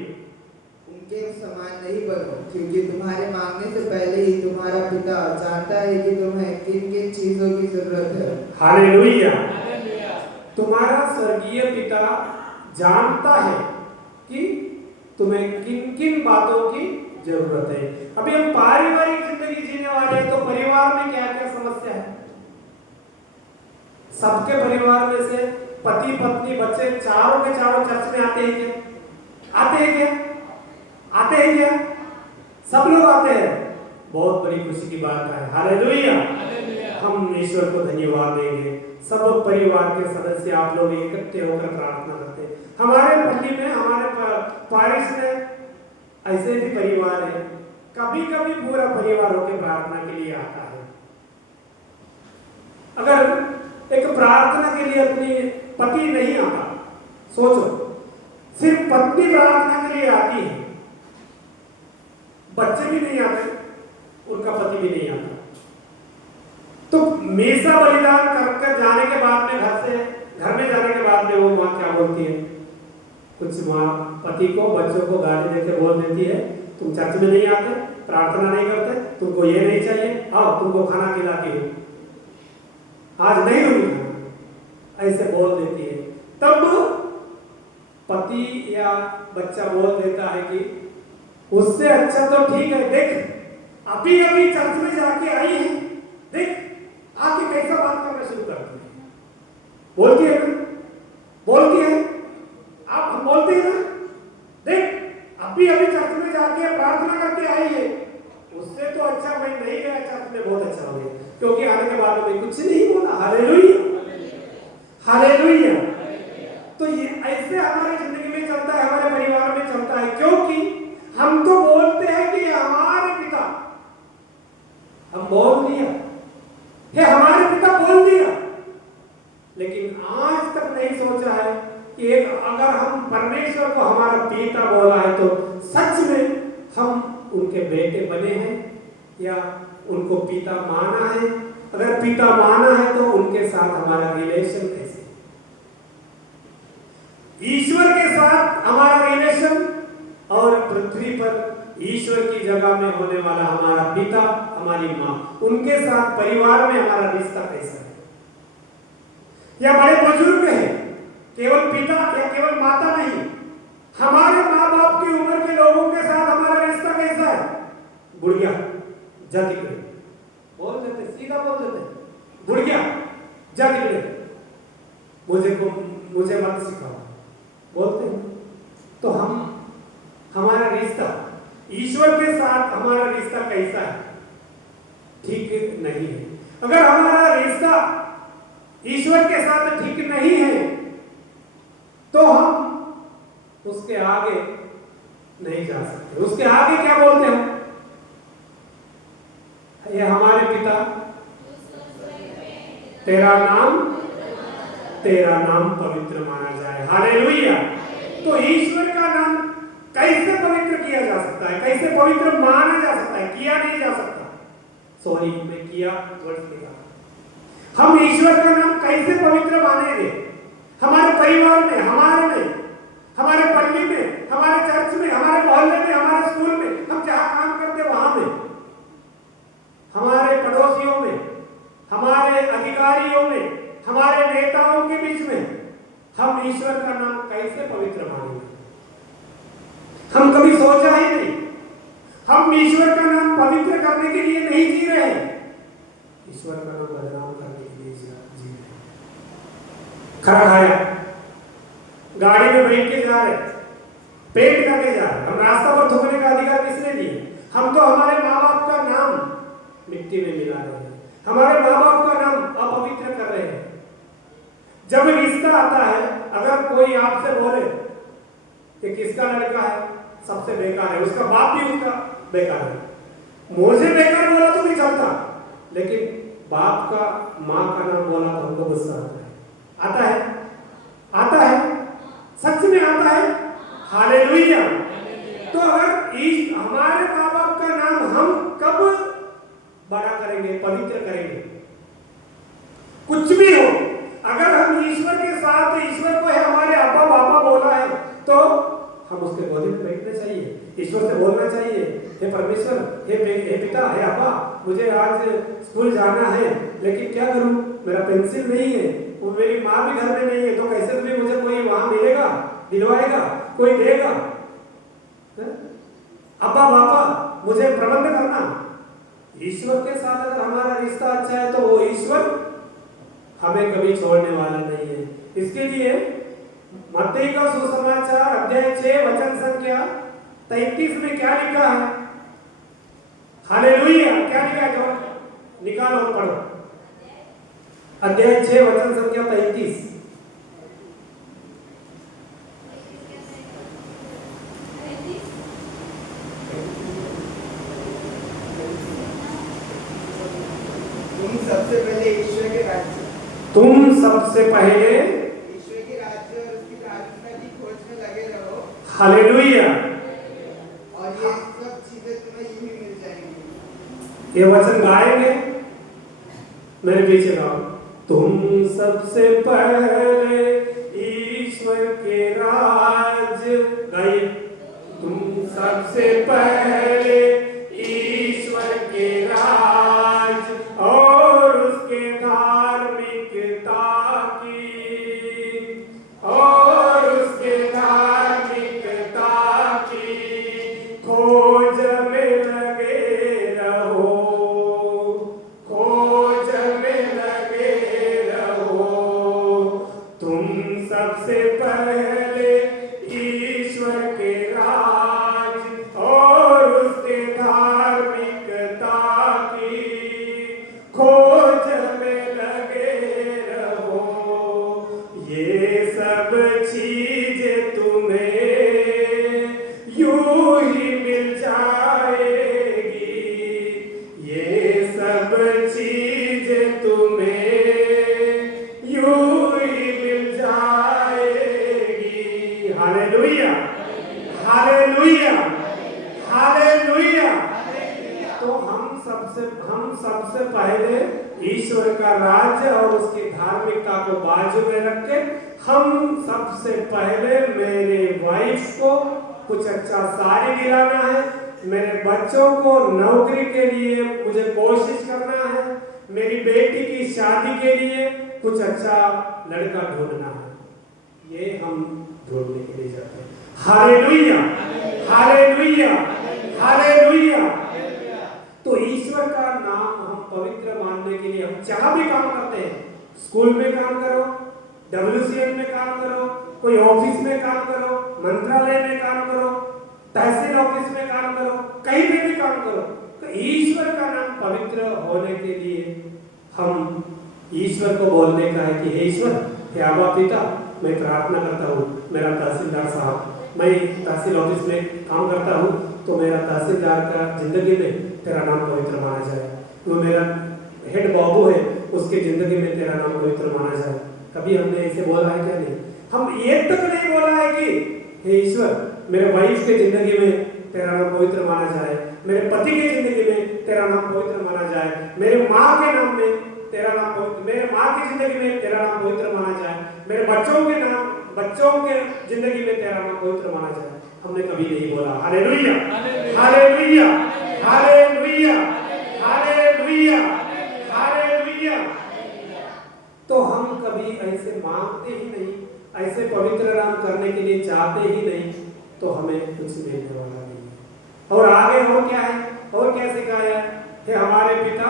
उनके समान नहीं बनो, क्योंकि तुम्हारे मांगने से पहले ही तुम्हारा पिता जानता है कि तुम्हें किन किन चीजों की जरूरत है। हालेलुया। तुम्हारा स्वर्गीय पिता जानता है कि तुम्हें किन किन बातों की जरूरत है। अभी हम पारिवारिक जिंदगी जीने वाले हैं, तो परिवार में क्या क्या समस्या है? सबके परिवार में से पति पत्नी बच्चे चारों के चारों चर्च में आते हैं क्या? आते हैं क्या? आते हैं क्या? सब लोग आते हैं। बहुत बड़ी खुशी की बात है। हालेलुया। हम ईश्वर को धन्यवाद देंगे। सब परिवार के सदस्य आप लोग इकट्ठे होकर प्रार्थना करते हैं। हमारे पल्ली में, हमारे पारिश में ऐसे भी परिवार है, कभी कभी पूरा परिवार होकर प्रार्थना के लिए आता है। अगर एक प्रार्थना के लिए अपनी पति नहीं आता, सोचो, सिर्फ पत्नी प्रार्थना के लिए आती है, बच्चे भी नहीं आते, उनका पति भी नहीं आता, तो मेसा बलिदान कर जाने के बाद में घर में जाने के बाद में वो माँ क्या बोलती है? कुछ माँ पति को, बच्चों को गाली देकर बोल देती है, तुम चर्च में नहीं आते, प्रार्थना नहीं करते, तुमको ये नहीं चाहिए, आओ तुमको खाना खिलाती हूँ, आज नहीं दूंगी, ऐसे बोल देती है। तब पति या बच्चा बोल देता है कि उससे अच्छा तो ठीक है, देख अभी अभी चर्च में जाके आई है, देख आके कैसा बात करना शुरू करती है। बोलती है ना? बोलती है? आप बोलते हैं ना? देख अभी अभी चर्च में जाके प्रार्थना करके आई है, उससे तो अच्छा मैं नहीं गया चर्च में, बहुत अच्छा हो गया, क्योंकि आने के बाद में कुछ नहीं बोला। Hallelujah, hallelujah. तो ये ऐसे हमारी जिंदगी में चलता है, हमारे परिवार में चलता है, क्योंकि हम तो बोलते हैं कि हमारे पिता, हम बोल दिया, ये हमारे पिता बोल दिया, लेकिन आज तक नहीं सोचा है कि अगर हम परमेश्वर को हमारा पिता बोला है तो सच में हम उनके बेटे बने हैं या उनको पिता माना है? अगर पिता माना है तो उनके साथ हमारा रिलेशन कैसे? ईश्वर के साथ हमारा रिलेशन और पृथ्वी पर ईश्वर की जगह में होने वाला हमारा पिता, हमारी माँ, उनके साथ परिवार में हमारा रिश्ता कैसा है? या बड़े बुजुर्ग हैं, केवल पिता या केवल माता नहीं, हमारे माँ बाप की उम्र के लोगों के साथ हमारा रिश्ता कैसा है? बुढ़िया जाति के बोल देते, सीधा बोल देते, बुढ़िया जाति के, मुझे मत सिखाओ, बोलते हैं। तो हमारा रिश्ता ईश्वर के साथ हमारा रिश्ता कैसा है? ठीक नहीं है। अगर हमारा रिश्ता ईश्वर के साथ ठीक नहीं है तो हम उसके आगे नहीं जा सकते। उसके आगे क्या बोलते हैं? ये हमारे पिता, तेरा नाम पवित्र माना जाए। हालेलुया। तो ईश्वर का नाम कैसे पवित्र किया जा सकता है? कैसे पवित्र माना जा सकता है? किया नहीं जा सकता। सॉरी, मैं किया वर्ड लिखा। हम ईश्वर का नाम कैसे पवित्र मानेंगे? हमारे परिवार में, हमारे पल्ली में, हमारे चर्च में, हमारे मोहल्ले में, हमारे स्कूल में, हम जहां काम करते वहां में, हमारे पड़ोसियों में, हमारे अधिकारियों में, हमारे नेताओं के बीच में हम ईश्वर का नाम कैसे पवित्र मानेंगे? हम कभी सोचा ही नहीं। हम ईश्वर का नाम पवित्र करने के लिए नहीं जी रहे हैं, ईश्वर का नाम बदनाम करने के लिए जी रहे हैं। खा खाया, गाड़ी में बैठ के जा रहे, पेट करके जा रहे, हम रास्ता पर थूकने का अधिकार किसने दिया? हम तो हमारे माँ बाप का नाम मिट्टी में मिला रहे हैं, हमारे माँ बाप का नाम अपवित्र कर रहे हैं। जब रिश्ता आता है, अगर कोई आपसे बोले कि किसका लड़का है, सबसे बेकार है, उसका बाप भी उसका बेकार है, मुझे बेकार बोला तो नहीं चलता, लेकिन बाप का माँ का नाम बोला तो हमको गुस्सा आता है, आता है, सच में आता है। हालेलुया। तो अगर हमारे माँ बाप का नाम हम कब बड़ा करेंगे, पवित्र करेंगे? कुछ भी हो, अगर हम ईश्वर के साथ, ईश्वर को है हमारे अब्बा बाबा बोला है, तो हम उसके गोदी में बैठना चाहिए, ईश्वर से बोलना चाहिए, हे परमेश्वर, हे पिता, हे अब्बा, मुझे आज स्कूल जाना है, लेकिन क्या करूं, मेरा पेंसिल नहीं है, वो मेरी माँ भी घर में नहीं है, तो कैसे भी मुझे कोई वहां मिलेगा, दिलवाएगा, कोई देगा। अब्बा बाबा, मुझे प्रबंध करना। ईश्वर के साथ अगर हमारा रिश्ता अच्छा है, तो वो ईश्वर हमें कभी छोड़ने वाला नहीं है। इसके लिए मत्ती का सुसमाचार अध्याय 6 वचन संख्या 33 में क्या लिखा है? हालेलुया। क्या लिखा है? जो निकालो और पढ़ो। अध्याय 6 वचन संख्या 33। तुम सबसे पहले ईश्वर के राज्य और उसकी धार्मिकता की खोज में लगे रहो। हालेलुया। और ये सब चीजें तुम्हें यूं ही मिल जाएंगी। ये वचन गाएंगे, मेरे पीछे गाओ। तुम सबसे पहले ईश्वर के राज, गाइए। तुम सबसे पहले ईश्वर के राज और उसके धार्मिकता की, और उसके धार्मिकता की खोज में लगे रहो, खोज में लगे रहो। तुम सबसे पहले ईश्वर के राज और उसके धार्मिकता की खोज में लगे रहो। ये सब चीजें तुम्हें यूं ही मिल जाएगी, ये सब चीजें तुम्हें यूं ही मिल जाएगी। Hallelujah, hallelujah, hallelujah. तो हम सबसे पहले ईश्वर का राज्य और उसकी धार्मिकता को बाजू में रख के, हम सबसे पहले मेरे वाइफ को कुछ अच्छा साड़ी दिलाना है, मेरे बच्चों को नौकरी के लिए मुझे कोशिश करना है, मेरी बेटी की शादी के लिए कुछ अच्छा लड़का ढूंढना है। ये हम ढूंढने के लिए जाते हैं। Hallelujah, hallelujah, hallelujah. तो ईश्वर का नाम हम पवित्र मानने के लिए हम जहां भी काम करते हैं, स्कूल में काम करो, WCM में काम करो, कोई ऑफिस में काम करो, मंत्रालय में काम करो, तहसील ऑफिस में काम करो, कहीं पे भी काम करो, तो ईश्वर का नाम पवित्र होने के लिए हम ईश्वर को बोलने का है कि हे ईश्वर, हे आबा पिता, मैं प्रार्थना करता हूँ, मेरा तहसीलदार साहब, मैं तहसील ऑफिस में काम करता हूँ, तो मेरा तहसीलदार का जिंदगी में तेरा नाम पवित्र माना जाए, वो मेरा हेड बाबू है, उसकी जिंदगी में तेरा नाम पवित्र माना जाए। कभी हमने ऐसे बोला है क्या? नहीं। हम ये तक नहीं बोला है कि हे ईश्वर, मेरे वाइफ के जिंदगी में तेरा नाम पवित्र माना जाए, मेरे पति के जिंदगी में तेरा नाम पवित्र माना जाए, मेरे माँ के नाम में तेरा नाम पवित्र, मेरे माँ की जिंदगी में तेरा नाम पवित्र माना जाए, मेरे बच्चों के जिंदगी में तेरा नाम पवित्र माना जाए। हमने कभी नहीं बोला। Hallelujah, hallelujah, hallelujah, hallelujah, hallelujah. तो हम कभी ऐसे मांगते ही नहीं, ऐसे पवित्र नाम करने के लिए चाहते ही नहीं, तो हमें कुछ मिलने वाला नहीं है। और आगे और क्या है? और क्या सिखाया है? हे हमारे पिता,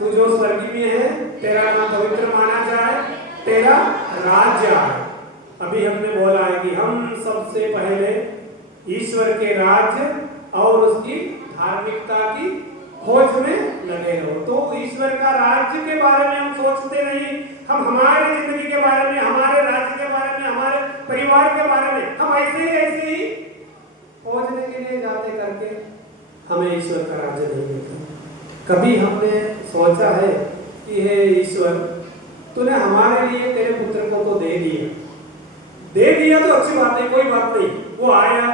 तू जो स्वर्ग में है, तेरा नाम पवित्र माना जाए, तेरा राज्य आए। अभी हमने बोला है कि हम सबसे पहले ईश्वर के राज्य और उसकी धार्मिकता की खोज में लगे रहो। तो ईश्वर का राज्य के बारे में हम सोचते नहीं, हम हमारे जिंदगी के बारे में, हमारे राज्य के बारे में, हमारे परिवार के बारे में हम ऐसे ही खोजने के लिए जाते करके हमें ईश्वर का राज्य नहीं मिलता। कभी हमने सोचा है कि हे ईश्वर, तूने हमारे लिए तेरे पुत्र को तो दे दिया तो अच्छी बात है, कोई बात नहीं, वो आया,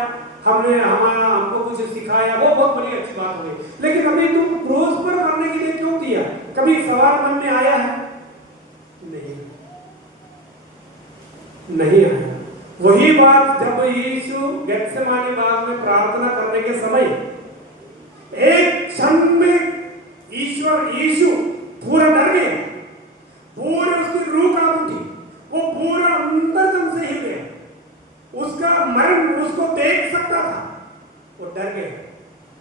हमको कुछ सिखाया, वो बहुत बड़ी अच्छी बात हो गई, लेकिन अभी तुम क्रूस पर मरने के लिए क्यों दिया? कभी सवाल मन में आया है? नहीं आया। वही बात जब यीशु गेत्सेमानी बाग में प्रार्थना करने के समय एक क्षण में यीशु पूरा डर गया, पूरे उसकी रूह कांप उठी, वो पूरा अंदर दम से हिल गया, उसका मरण उसको देख सकता था, वो डर गया।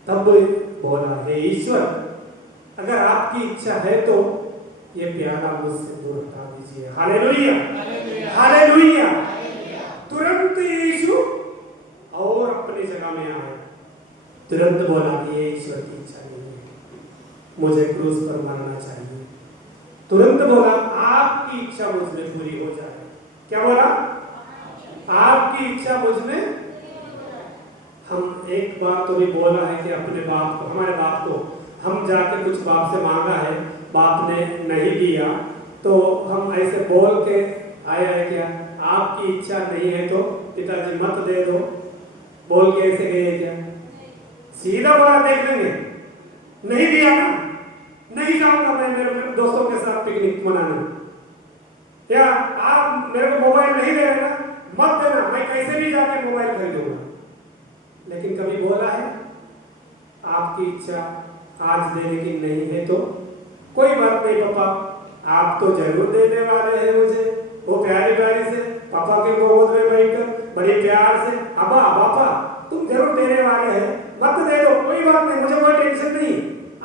तब बोला, हे ईश्वर, अगर आपकी इच्छा है तो ये प्याला मुझसे दूर हटा दीजिए। Hallelujah, hallelujah. तुरंत यीशु और अपनी जगह में आया, तुरंत बोला कि ये ईश्वर की इच्छा नहीं है, मुझे क्रूस पर मरना चाहिए। तुरंत बोला, आपकी इच्छा मुझ में पूरी हो जाए। क्या बोला? आपकी इच्छा मुझ में। हम एक बार तो भी बोला है कि अपने बाप को, हमारे बाप को हम जाके कुछ बाप से मांगा है, बाप ने नहीं दिया, तो हम ऐसे बोल के आया है क्या, आपकी इच्छा नहीं है तो पिताजी मत दे दो, बोल के ऐसे गए क्या? सीधा बोला, देख लेंगे, नहीं दिया ना, नहीं जाऊंगा मैं मेरे दोस्तों के साथ पिकनिक मनाने, या आप मेरे को मोबाइल नहीं दे रहे ना, मत देना, मैं कैसे भी जाके मोबाइल खरीदूंगा। लेकिन कभी बोला है आपकी इच्छा आज देने की नहीं है तो कोई बात नहीं पापा, आप तो जरूर देने वाले हैं मुझे, वो प्यारी प्यारी से पापा के गोद में बैठकर बड़े प्यार से, अब्बा पापा तुम जरूर देने वाले हैं, मत दे दो, कोई बात नहीं, मुझे कोई टेंशन नहीं,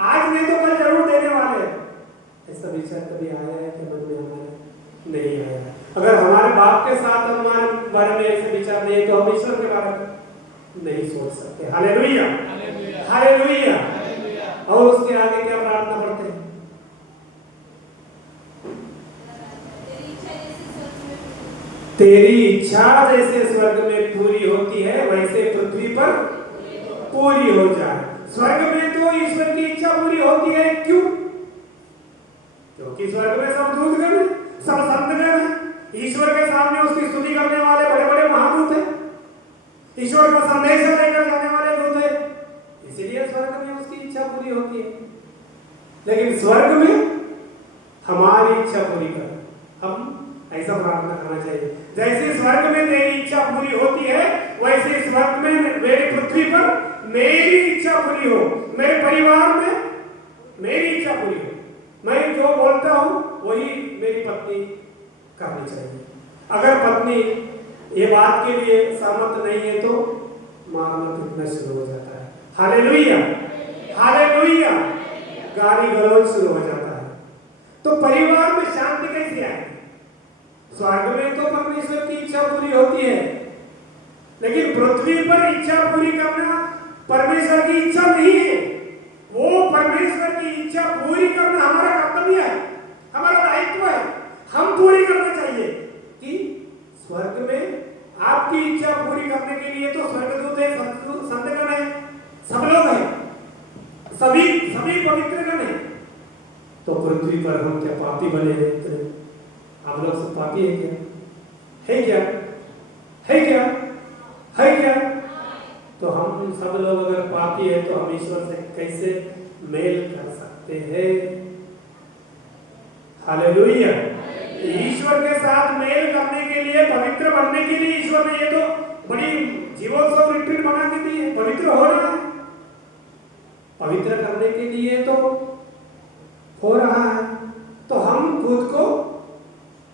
आज नहीं तो कल जरूर देने वाले हैं। ऐसा विचार कभी आया है कि मन में हमारे? नहीं आया। अगर हमारे बाप के साथ हमारे बारे में ऐसे विचार नहीं है तो हम ईश्वर के बारे में नहीं सोच सकते। Hallelujah, hallelujah. और उसके आगे क्या प्रार्थना करते हैं? तेरी इच्छा जैसे स्वर्ग में पूरी होती है वैसे पृथ्वी पर पूरी हो जाए। स्वर्ग में तो ईश्वर की इच्छा पूरी होती है, क्यों? क्योंकि स्वर्ग में सब दूतगण हैं, सब संतगण हैं, ईश्वर के सामने उसकी स्तुति करने वाले बड़े बड़े महादूत हैं, ईश्वर का संदेश लेकर जाने वाले दूत हैं, इसीलिए स्वर्ग में उसकी इच्छा पूरी होती है। लेकिन स्वर्ग में हमारी इच्छा पूरी कर, हम ऐसा प्रार्थना करना चाहिए, जैसे स्वर्ग में तेरी इच्छा पूरी होती है वैसे स्वर्ग में मेरी पृथ्वी पर मेरी इच्छा पूरी हो, मेरे परिवार में मेरी इच्छा पूरी हो, मैं जो बोलता हूं वही मेरी पत्नी करनी चाहिए। अगर पत्नी ये बात के लिए सहमत नहीं है तो मारना पीटना शुरू हो जाता है। Hallelujah, hallelujah. गाली गलौज शुरू हो जाता है। तो परिवार में शांति कैसे आए? स्वर्ग में तो परमेश्वर की इच्छा पूरी होती है, लेकिन पृथ्वी पर इच्छा पूरी करना परमेश्वर की इच्छा नहीं है, वो परमेश्वर की इच्छा पूरी करना हमारा कर्तव्य है, हमारा दायित्व है, हम पूरी करना चाहिए। कि स्वर्ग में आपकी इच्छा पूरी करने के लिए तो स्वर्गदूत है, संतगण है, सब लोग हैं, सभी पवित्रगण हैं। तो पृथ्वी पर हम क्या पापी बने हैं? आप लोग सब पापी है क्या? है क्या? है क्या? है क्या? तो हम सब लोग अगर पापी है तो हम ईश्वर से कैसे मेल कर सकते हैं? हालेलुया। ईश्वर के साथ मेल करने के लिए, पवित्र बनने के लिए ईश्वर ने ये तो बड़ी जीवोत्सव रिट्रीट बना के दी है। पवित्र हो रहा है, पवित्र करने के लिए तो हो रहा है, तो हम खुद को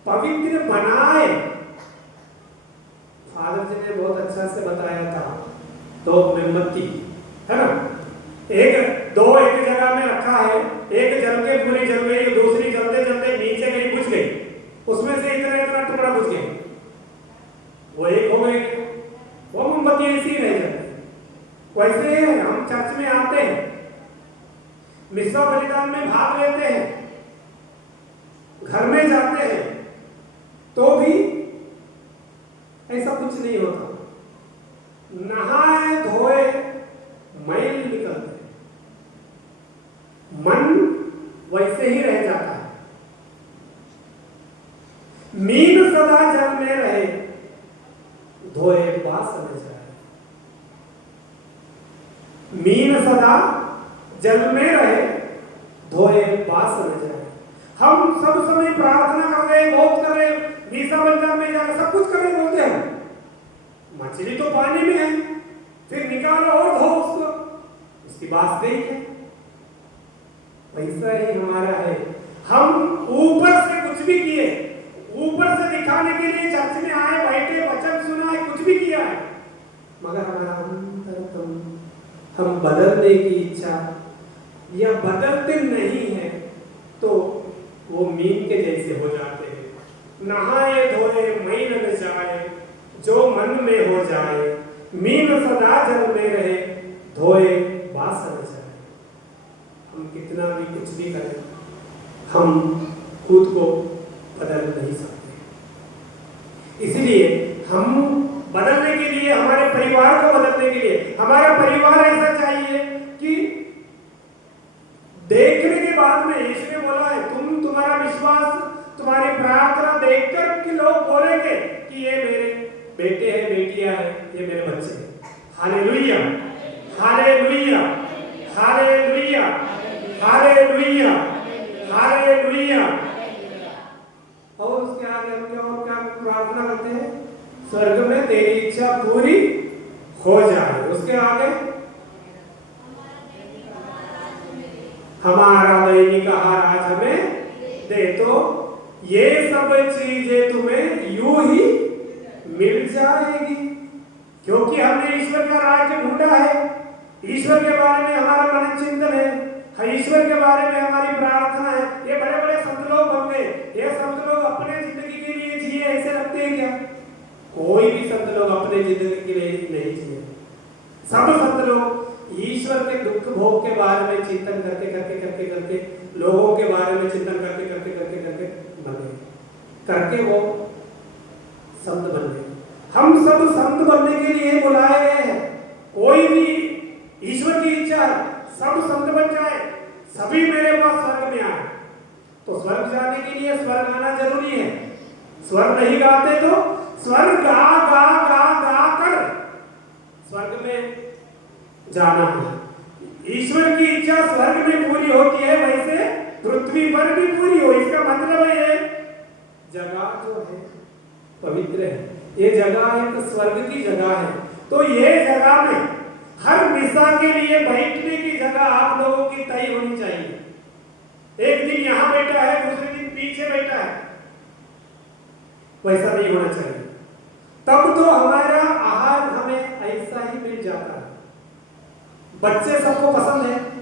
पवित्र बनाए। फादर जी ने बहुत अच्छा से बताया था, दो मोमबत्ती है ना, एक जगह में रखा है, एक जल के पूरी जल गई, दूसरी जलते जलते नीचे गई, बुझ गई, उसमें से इतना टुकड़ा बुझ गया, वो एक हो गई, वो मोमबत्ती ऐसी ही रह जाती, वैसे हम चर्च में आते हैं, मिस्सा बलिदान में भाग लेते हैं, घर में जाते हैं, तो भी ऐसा कुछ नहीं होता। नहाए धोए मैल निकलते, मन वैसे ही रह जाता है। मीन सदा जल में रहे, धोए बास न जाए। मीन सदा जल में रहे, धोए बास न जाए। हम सब समय प्रार्थना कर रहे, भोग कर रहे, मिस्सा बलिदान में जाकर सब कुछ कर रहे, बोलते हैं मछली तो पानी में है, फिर निकालो और धो उसको, उसकी बात गई है। वैसा ही हमारा है। हम ऊपर से कुछ भी किए, ऊपर से दिखाने के लिए चर्च में आए, बैठे, वचन सुना है, कुछ भी किया है, मगर हमारा अंतरतम हम बदलने की इच्छा या बदलते नहीं है, तो वो मीन के जैसे हो जाते हैं। नहाए धोए मैल न जाए, जो मन में हो जाए। मीन सदा जल में रहे, धोए बास न जाए। हम कितना भी कुछ भी करें, हम खुद को बदल नहीं सकते। इसलिए हम बदलने के लिए, हमारे परिवार को बदलने के लिए, हमारा परिवार ऐसा चाहिए कि देखने के बाद में, यीशु ने बोला है, तुम्हारा विश्वास, तुम्हारी प्रार्थना देखकर कि लोग बोलेंगे कि ये मेरे बेटे हैं, बेटियां हैं, ये मेरे बच्चे हैं। Hallelujah, hallelujah, hallelujah, hallelujah, hallelujah. और उसके आगे हम क्या प्रार्थना करते हैं? स्वर्ग में तेरी इच्छा पूरी हो जाए। उसके आगे हमारा दैनिक आहार आज हमें दे, तो ये सब चीजें तुम्हें यूं ही मिल जाएगी, क्योंकि हमने ईश्वर का राज्य ढूंढा है, ईश्वर के बारे में हमारा मन चिंतन है, ईश्वर के बारे में हमारी प्रार्थना है। ये बड़े बड़े संत लोग बन गए, ये संत लोग अपने जिंदगी के लिए जिए ऐसे लगते हैं क्या? कोई भी संत लोग अपने जिंदगी के लिए नहीं जिए। सब संत लोग ईश्वर के दुख भोग के बारे में चिंतन करके करके करके करके, लोगों के बारे में चिंतन करके करके करके करके बने, करके वो संत बन गए। हम सब संत बनने के लिए बुलाए गए हैं। कोई भी ईश्वर की इच्छा है सब संत बन जाए, सभी मेरे पास स्वर्ग में आए। तो स्वर्ग जाने के लिए स्वर्ग आना जरूरी है। स्वर्ग नहीं गाते तो स्वर्ग गा गा गा गा कर स्वर्ग में जाना है। ईश्वर की इच्छा स्वर्ग में पूरी होती है, वैसे पृथ्वी पर भी पूरी हो। इसका मतलब है ये जगह जो है पवित्र है, ये जगह एक स्वर्ग की जगह है। तो ये जगह में हर मिस्सा के लिए बैठने की जगह आप लोगों की तय होनी चाहिए। एक दिन यहाँ बैठा है, दूसरे दिन पीछे बैठा है, वैसा नहीं होना चाहिए। तब तो हमारा आहार हमें ऐसा ही मिल जाता है। बच्चे सबको पसंद है,